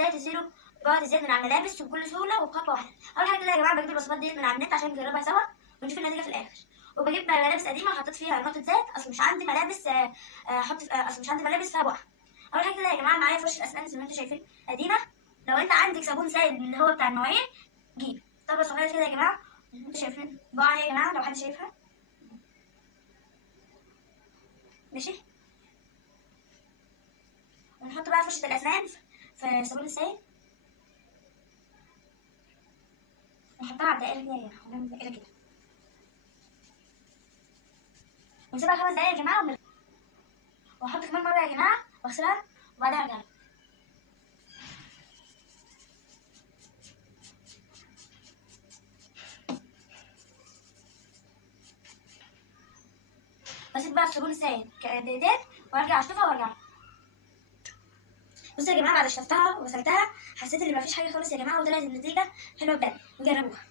ازاي تزيلوا بواقي الزيت من على الملابس وبكل سهوله وبخطوه واحده. اول حاجه كده يا جماعه بجيب الوصفات ديت من على النت عشان نجربها سوا ونشوف النتيجه في الاخر. وبجيب ملابس قديمه وحطيت فيها نقطه زيت، اصل مش عندي ملابس اصل مش عندي ملابس فيها بقع. اول حاجه كده يا جماعه معايا فرشه اسنان زي ما انتم شايفين قديمه. لو انت عندك صابون سائل اللي هو بتاع المواعين جيب طبقه صغيره كده يا جماعه. انتوا شايفين بقع يا جماعه لو حد شايفها؟ ماشي. ونحط بقى فرشه الاسنان في الصابون السائل ونحطها على الدائره كده يا جماعه، ونعمل دائره كده ونسيبها 5 دقايق يا جماعه واحط كمان مره يا جماعه واغسلها وبعدين ارجع لها. بسيب بقى الصابون السائل دقيقتين وارجع اشطفها وارجع لها. بصوا يا جماعه بعد شطفتها وغسلتها حسيت ان مفيش حاجه خالص يا جماعه، وطلعت النتيجه حلوه بجد، نجربوها.